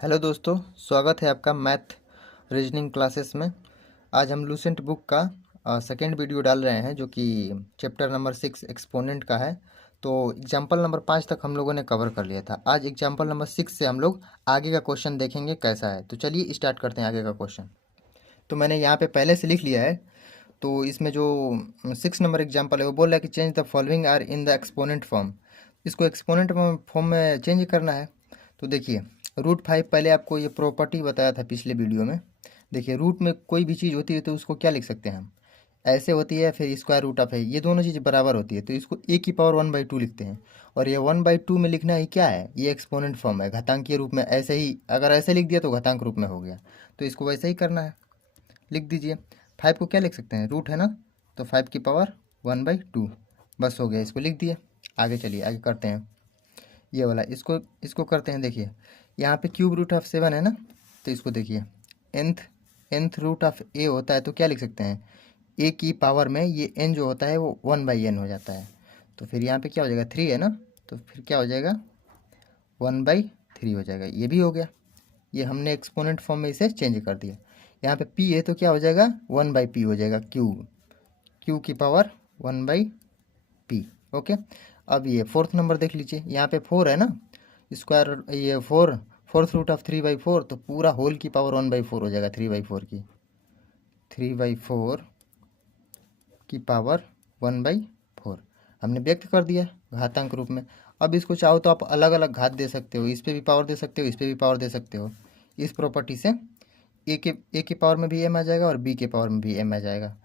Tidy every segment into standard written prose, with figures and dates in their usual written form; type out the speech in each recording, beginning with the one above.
Hello दोस्तों, स्वागत है आपका मैथ रीजनिंग क्लासेस में। आज हम लूसेंट बुक का सेकेंड वीडियो डाल रहे हैं जो कि चैप्टर नंबर 6 एक्सपोनेंट का है। तो एग्जाम्पल नंबर 5 तक हम लोगों ने कवर कर लिया था। आज एग्जाम्पल नंबर 6 से हम लोग आगे का क्वेश्चन देखेंगे कैसा है। तो चलिए स्टार्ट करते हैं आगे का क्वेश्चन। तो मैंने यहाँ पे पहले से लिख लिया है। तो इसमें जो 6 नंबर एग्जाम्पल है वो बोल रहा है कि change the following are in the exponent form. इसको एक्सपोनेंट फॉर्म में चेंज करना है। तो देखिए, √5 पहले आपको ये प्रॉपर्टी बताया था पिछले वीडियो में। देखिए, रूट में कोई भी चीज़ होती है तो उसको क्या लिख सकते हैं हम, ऐसे होती है, फिर स्क्वायर रूट ऑफ है, ये दोनों चीज़ बराबर होती है तो इसको ए की पावर 1/2 लिखते हैं। और ये 1/2 में लिखना ही क्या है, ये एक्सपोनेंट फॉर्म है, घातांकीय रूप में। ऐसे ही अगर ऐसे लिख दिया तो घातांक रूप में हो गया, तो इसको वैसे ही करना है। लिख दीजिए। 5 को क्या लिख सकते हैं, रूट है ना, तो 5 की पावर 1/2, बस हो गया, इसको लिख दिए। आगे चलिए, आगे करते हैं ये वाला। इसको इसको करते हैं। देखिए, यहाँ पे क्यूब रूट ऑफ 7 है ना, तो इसको देखिए, nth रूट ऑफ ए होता है तो क्या लिख सकते हैं, ए की पावर में ये n जो होता है वो 1/n हो जाता है। तो फिर यहाँ पे क्या हो जाएगा, 3 है ना, तो फिर क्या हो जाएगा, 1/3 हो जाएगा। ये भी हो गया, ये हमने एक्सपोनेंट फॉर्म में इसे चेंज कर दिया। यहाँ पे p है तो क्या हो जाएगा, 1/p हो जाएगा, q की पावर 1/p। ओके। अब ये फोर्थ नंबर देख लीजिए, यहाँ पे 4 है ना, स्क्वायर ये 4 रूट ऑफ 3/4, तो पूरा होल की पावर 1/4 हो जाएगा। 3/4 की पावर 1/4 हमने व्यक्त कर दिया घातांक रूप में। अब इसको चाहो तो आप अलग अलग घात दे सकते हो, इस पर भी पावर दे सकते हो, इस पर भी पावर दे सकते हो। इस प्रॉपर्टी से ए की पावर में भी एम आ जाएगा और बी के पावर में भी एम आ जाएगा।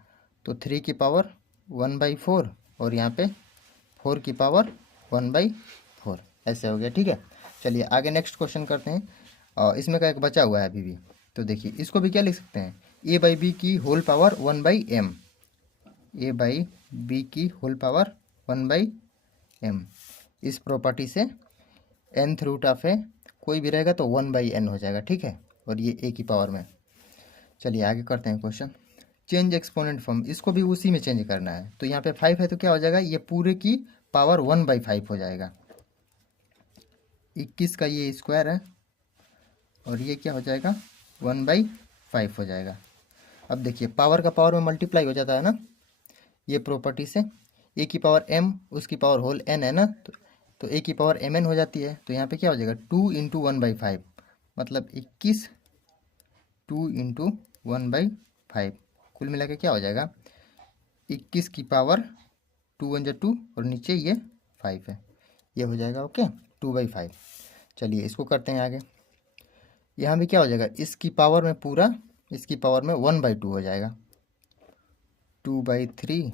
तो 3 की पावर 1/4 और यहाँ पे 4 की पावर 1/4, ऐसे हो गया। ठीक है, चलिए आगे नेक्स्ट क्वेश्चन करते हैं। और इसमें का एक बचा हुआ है अभी भी। तो देखिए, इसको भी क्या लिख सकते हैं, a/b की होल पावर 1/m, a/b की होल पावर 1/m। इस प्रॉपर्टी से nth रूट ऑफ है कोई भी रहेगा तो 1/n हो जाएगा। ठीक है, और ये a की पावर में। चलिए आगे करते हैं क्वेश्चन। चेंज एक्सपोनेंट फॉर्म, इसको भी उसी में चेंज करना है। तो यहाँ पे 5 है तो क्या हो जाएगा, ये पूरे की पावर 1/5 हो जाएगा। 21 का ये स्क्वायर है और ये क्या हो जाएगा, 1/5 हो जाएगा। अब देखिए, पावर का पावर में मल्टीप्लाई हो जाता है ना, ये प्रॉपर्टी से ए की पावर m उसकी पावर होल n है ना, तो ए की पावर mn हो जाती है। तो यहाँ पे क्या हो जाएगा, 2 × 1/5, मतलब 21, 2 × 1/5, कुल मिला के क्या हो जाएगा, 21 की पावर 2 × 2 और नीचे ये 5 है, ये हो जाएगा। ओके, 2/5। चलिए इसको करते हैं आगे। यहाँ भी क्या हो जाएगा, इसकी पावर में पूरा, इसकी पावर में 1/2 हो जाएगा, 2/3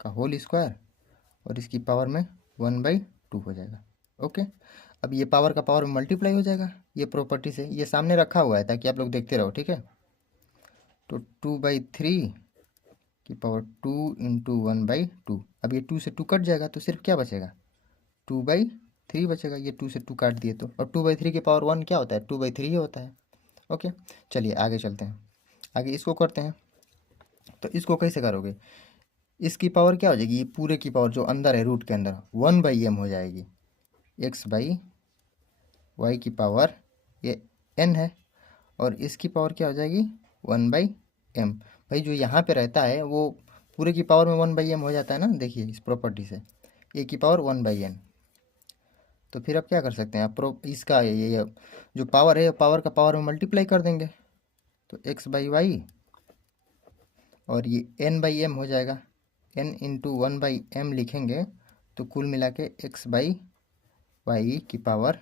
का होल स्क्वायर और इसकी पावर में 1/2 हो जाएगा। ओके। अब ये पावर का पावर में मल्टीप्लाई हो जाएगा ये प्रॉपर्टी से, ये सामने रखा हुआ है ताकि आप लोग देखते रहो। ठीक है, तो 2/3 की पावर 2 × 1/2। अब ये 2 से 2 कट जाएगा तो सिर्फ क्या बचेगा, 2/3 बचेगा। ये 2 से 2 काट दिए तो, और 2/3 की पावर 1 क्या होता है, 2/3 ही होता है। ओके, चलिए आगे चलते हैं, आगे इसको करते हैं। तो इसको कैसे करोगे, इसकी पावर क्या हो जाएगी, ये पूरे की पावर जो अंदर है रूट के अंदर 1/m हो जाएगी, x/y की पावर ये n है, और इसकी पावर क्या हो जाएगी, 1/m। भाई जो यहाँ पे रहता है वो पूरे की पावर में 1/m हो जाता है ना, देखिए इस प्रॉपर्टी से a की पावर 1/n। तो फिर आप क्या कर सकते हैं, आप इसका ये जो पावर है पावर का पावर में मल्टीप्लाई कर देंगे, तो x/y और ये n/m हो जाएगा, n × 1/m लिखेंगे तो कुल मिला के x/y की पावर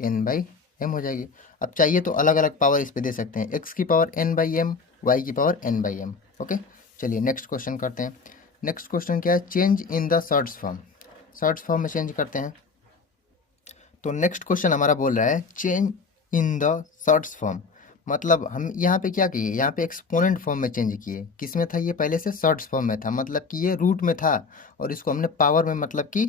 n/m हो जाएगी। अब चाहिए तो अलग अलग पावर इस पे दे सकते हैं, x की पावर n/m, y की पावर n/m। ओके, चलिए नेक्स्ट क्वेश्चन करते हैं। नेक्स्ट क्वेश्चन क्या है, change in the shorts form. Shorts form में चेंज करते हैं। तो नेक्स्ट क्वेश्चन हमारा बोल रहा है change in the shorts form, मतलब हम यहाँ पे क्या किए, यहाँ पे एक्सपोनेंट फॉर्म में चेंज किए। किस में था, ये पहले से शॉर्ट्स फॉर्म में था, मतलब कि ये रूट में था और इसको हमने पावर में मतलब कि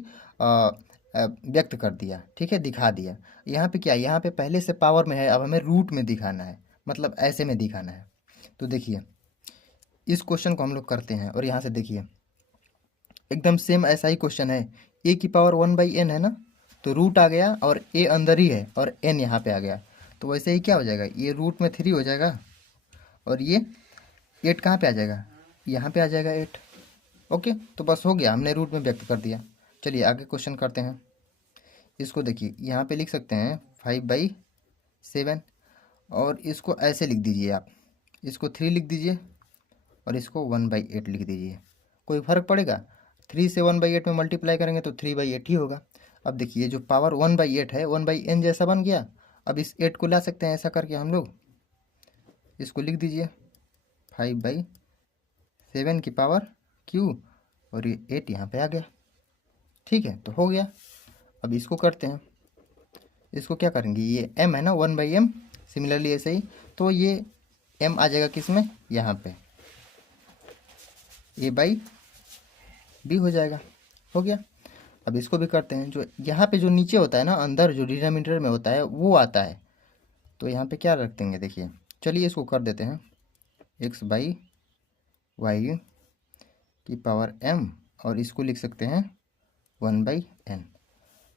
व्यक्त कर दिया। ठीक है, दिखा दिया। यहाँ पे क्या, यहाँ पे पहले से पावर में है, अब हमें रूट में दिखाना है, मतलब ऐसे में दिखाना है। तो देखिए, इस क्वेश्चन को हम लोग करते हैं और यहाँ से देखिए एकदम सेम ऐसा ही क्वेश्चन है। ए की पावर 1/n है ना, तो रूट आ गया और ए अंदर ही है और एन यहाँ पे आ गया, तो वैसे ही क्या हो जाएगा, ये रूट में 3 हो जाएगा और ये 8 कहाँ पे आ जाएगा, यहाँ पे आ जाएगा 8। ओके, तो बस हो गया, हमने रूट में व्यक्त कर दिया। चलिए आगे क्वेश्चन करते हैं। इसको देखिए, यहाँ पे लिख सकते हैं 5/7 और इसको ऐसे लिख दीजिए आप, इसको 3 लिख दीजिए और इसको 1/8 लिख दीजिए। कोई फ़र्क पड़ेगा? 3 से 1/8 में मल्टीप्लाई करेंगे तो 3/8 ही होगा। अब देखिए जो पावर 1/8 है 1/n जैसा बन गया। अब इस 8 को ला सकते हैं ऐसा करके हम लोग, इसको लिख दीजिए 5/7 की पावर q और ये 8 यहाँ पे आ गया। ठीक है, तो हो गया। अब इसको करते हैं, इसको क्या करेंगे, ये m है ना 1/m, सिमिलरली ऐसे ही तो ये m आ जाएगा किस में, यहाँ पे a/b हो जाएगा। हो गया। अब इसको भी करते हैं, जो यहाँ पे जो नीचे होता है ना, अंदर जो डिनोमिनेटर में होता है वो आता है, तो यहाँ पे क्या रख देंगे, देखिए चलिए इसको कर देते हैं x/y की पावर m और इसको लिख सकते हैं 1/n।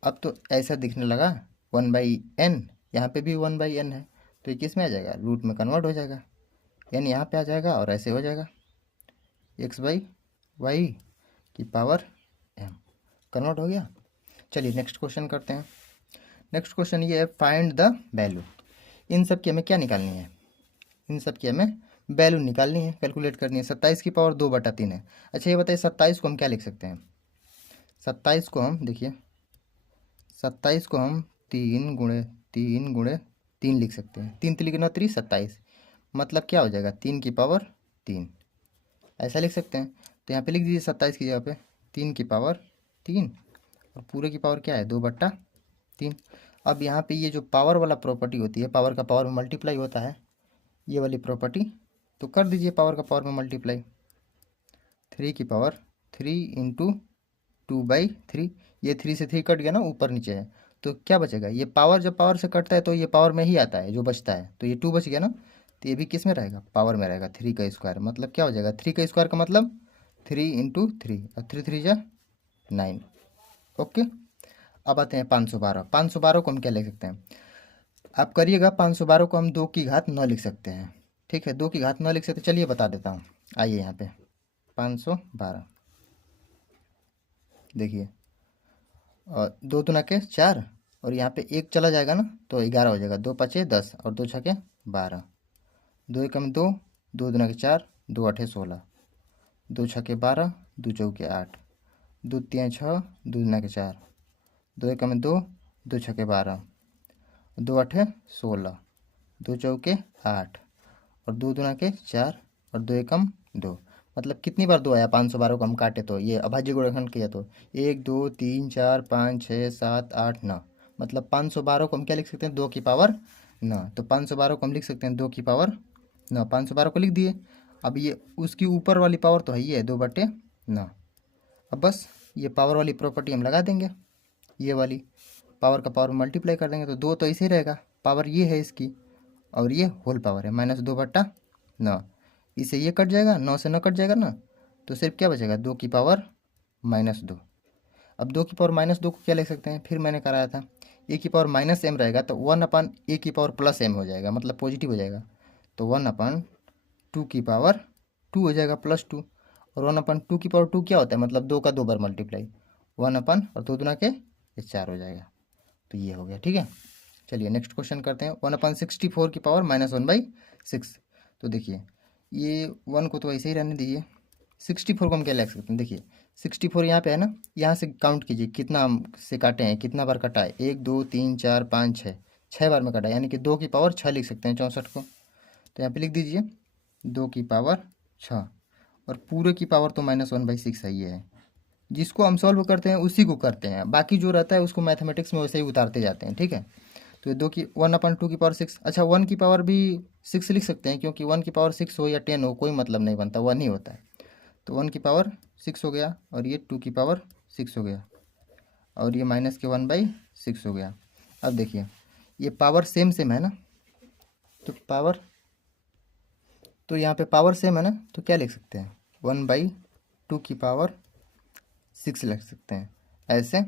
अब तो ऐसा दिखने लगा 1/n, यहाँ पे भी 1/n है, तो ये किस में आ जाएगा, रूट में कन्वर्ट हो जाएगा, n यहाँ पे आ जाएगा और ऐसे हो जाएगा x/y की पावर m, कन्वर्ट हो गया। चलिए नेक्स्ट क्वेश्चन करते हैं। नेक्स्ट क्वेश्चन ये है, फाइंड द वैल्यू। इन सब की हमें क्या निकालनी है, इन सब की हमें वैल्यू निकालनी है, कैलकुलेट करनी है। 27 की पावर 2/3 है। अच्छा ये बताइए 27 को हम क्या लिख सकते हैं, 27 को हम देखिए 27 को हम 3 लिख सकते हैं। 3 3 3 27, मतलब क्या हो जाएगा 3 की पावर 3, ऐसा लिख सकते हैं। तो यहाँ पे लिख दीजिए 27 की जगह पे 3 की पावर 3 और पूरे की पावर क्या है 2/3। अब यहाँ पे ये जो पावर वाला प्रॉपर्टी होती है, पावर का पावर में मल्टीप्लाई होता है, ये वाली प्रॉपर्टी, तो कर दीजिए पावर का पावर में मल्टीप्लाई। 3 की पावर 3 इंटू 2/3, ये 3 से 3 कट गया ना, ऊपर नीचे है, तो क्या बचेगा, ये पावर जब पावर से कटता है तो ये पावर में ही आता है जो बचता है, तो ये 2 बच गया ना, तो ये भी किस में रहेगा, पावर में रहेगा। 3 का स्क्वायर मतलब क्या हो जाएगा, 3 का स्क्वायर का मतलब 3 इंटू 3 और 3 3 जा 9। ओके, अब आते हैं 512। 512 को हम क्या लिख सकते हैं, आप करिएगा, 512 को हम 2 की घात 9 लिख सकते हैं। ठीक है, 2 की घात 9 लिख सकते हैं। चलिए बता देता हूँ, आइए यहाँ पे 512 देखिए, और 2 दूना के 4 और यहाँ पे 1 चला जाएगा ना तो 11 हो जाएगा। 2 5 10 और 2 6 12, 2 एकम 2, 2 दूना के 4, 2 8 16, 2 6 12, 2 चौके 8, 2 3 6, 2 दूना के 4, 2 एकम 2, 2 6 12, 2 8 16, 2 चौके 8 और 2 दूना के 4 और 2 एकम 2, मतलब कितनी बार 2 आया 512 को हम काटे तो, ये अभाज्य गुणनखंड किया तो 1 2 3 4 5 6 7 8 9, मतलब 512 को हम क्या लिख सकते हैं 2 की पावर 9। तो 512 को हम लिख सकते हैं 2 की पावर 9, 512 को लिख दिए। अब ये उसकी ऊपर वाली पावर तो है ही है 2/9। अब बस ये पावर वाली प्रॉपर्टी हम लगा देंगे, ये वाली पावर का पावर मल्टीप्लाई कर देंगे तो 2 तो ऐसे ही रहेगा, पावर ये है इसकी और ये होल पावर है -2/9, इससे ये कट जाएगा, 9 से 9 कट जाएगा ना, तो सिर्फ क्या बचेगा 2 की पावर -2। अब 2 की पावर -2 को क्या लिख सकते हैं, फिर मैंने कराया था a की पावर -m रहेगा तो 1/a की पावर +m हो जाएगा, मतलब पॉजिटिव हो जाएगा, तो 1/2 की पावर 2 हो जाएगा +2, और 1/2 की पावर 2 क्या होता है, मतलब 2 का 2 बार मल्टीप्लाई, 1 और 2 दूना के 4 हो जाएगा। तो ये हो गया। ठीक है, चलिए नेक्स्ट क्वेश्चन करते हैं। 1/64 की पावर -1/6, तो देखिए ये 1 को तो ऐसे ही रहने दीजिए, 64 को हम क्या लिख सकते हैं, देखिए 64 यहाँ पे है ना, यहाँ से काउंट कीजिए कितना हम से काटे हैं, कितना बार कटा है, 1 2 3 4 5 6, 6 बार में कटा है, यानी कि 2 की पावर 6 लिख सकते हैं 64 को। तो यहाँ पे लिख दीजिए 2 की पावर 6 और पूरे की पावर तो -1/6 है, ये है जिसको हम सॉल्व करते हैं उसी को करते हैं, बाकी जो रहता है उसको मैथमेटिक्स में वैसे ही उतारते जाते हैं। ठीक है, तो 1/2 की पावर 6, अच्छा 1 की पावर भी 6 लिख सकते हैं, क्योंकि 1 की पावर 6 हो या 10 हो कोई मतलब नहीं बनता, 1 ही होता है। तो 1 की पावर 6 हो गया और ये 2 की पावर 6 हो गया और ये -1/6 हो गया। अब देखिए ये पावर सेम सेम है ना, तो पावर, तो यहाँ पे पावर सेम है ना, तो क्या लिख सकते हैं 1/2 की पावर 6 लिख सकते हैं ऐसे।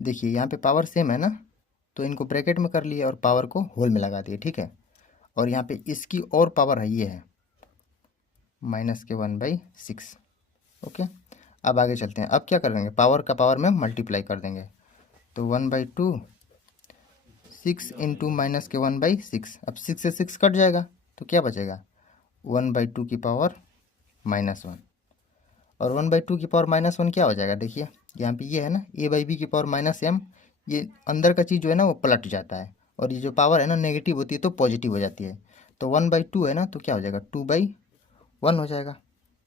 देखिए यहाँ पे पावर सेम है ना, तो इनको ब्रैकेट में कर लिए और पावर को होल में लगा दिए, ठीक है। और यहाँ पे इसकी और पावर है, ये है -1/6। ओके, अब आगे चलते हैं। अब क्या करेंगे, पावर का पावर में मल्टीप्लाई कर देंगे। तो 1/2 6 इंटू -1/6। अब 6 से 6 कट जाएगा तो क्या बचेगा, 1/2 की पावर -1। और 1/2 की पावर -1 क्या हो जाएगा, देखिए यहाँ पे ये है ना a/b की पावर -m, ये अंदर का चीज़ जो है ना वो पलट जाता है, और ये जो पावर है ना नेगेटिव होती है तो पॉजिटिव हो जाती है। तो 1/2 है ना तो क्या हो जाएगा, 2/1 हो जाएगा,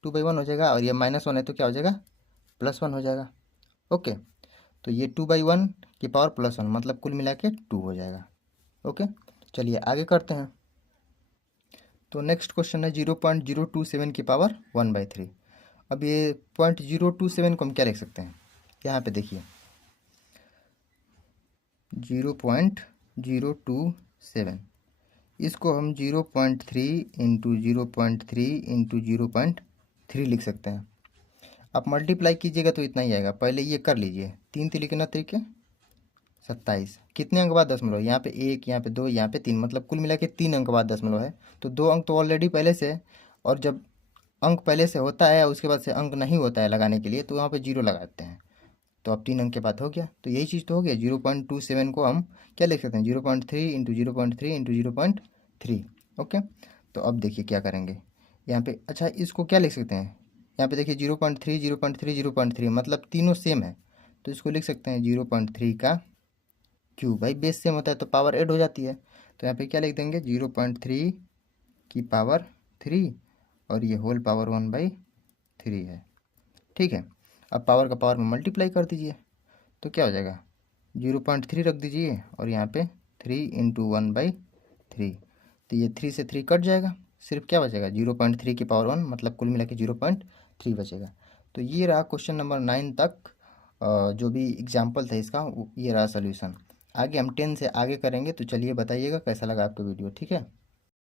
2/1 हो जाएगा। और ये -1 है तो क्या हो जाएगा, +1 हो जाएगा। ओके, तो ये 2/1 की पावर +1 मतलब कुल मिला के 2 हो जाएगा। ओके, चलिए आगे करते हैं। तो नेक्स्ट क्वेश्चन है 0.027 की पावर 1/3। अब ये 0.027 को हम क्या लिख सकते हैं, यहाँ पे देखिए 0.027, इसको हम 0.3 इंटू 0.3 इंटू 0.3 लिख सकते हैं। आप मल्टीप्लाई कीजिएगा तो इतना ही आएगा। पहले ये कर लीजिए, 3 तिलिके 9 तिरिके 27, कितने अंक बाद दशमलव, यहाँ पे 1, यहाँ पे 2, यहाँ पे 3, मतलब कुल मिला के 3 अंक बाद दशमलव है। तो 2 अंक तो ऑलरेडी पहले से है, और जब अंक पहले से होता है उसके बाद से अंक नहीं होता है लगाने के लिए तो वहाँ पे 0 लगाते हैं। तो अब 3 अंक के बाद हो गया, तो यही चीज़ तो हो गया। 0.27 को हम क्या लिख सकते हैं, 0.3 इंटू 0.3 इंटू 0.3। ओके, तो अब देखिए क्या करेंगे यहाँ पे। अच्छा, इसको क्या लिख सकते हैं, यहाँ पे देखिए 0.3 0.3 0.3 मतलब तीनों सेम है, तो इसको लिख सकते हैं 0.3 का क्यूब। भाई बेस सेम होता है तो पावर ऐड हो जाती है, तो यहाँ पे क्या लिख देंगे 0.3 की पावर 3, और ये होल पावर 1/3 है, ठीक है। अब पावर का पावर में मल्टीप्लाई कर दीजिए तो क्या हो जाएगा, 0.3 रख दीजिए और यहाँ पे 3 इंटू 1/3, तो ये 3 से 3 कट जाएगा, सिर्फ क्या बचेगा 0.3 की पावर 1 मतलब कुल मिला के 0.3 बचेगा। तो ये रहा क्वेश्चन नंबर 9 तक जो भी एग्जाम्पल था इसका, ये रहा सोल्यूशन। आगे हम 10 से आगे करेंगे, तो चलिए बताइएगा कैसा लगा आपका वीडियो, ठीक है।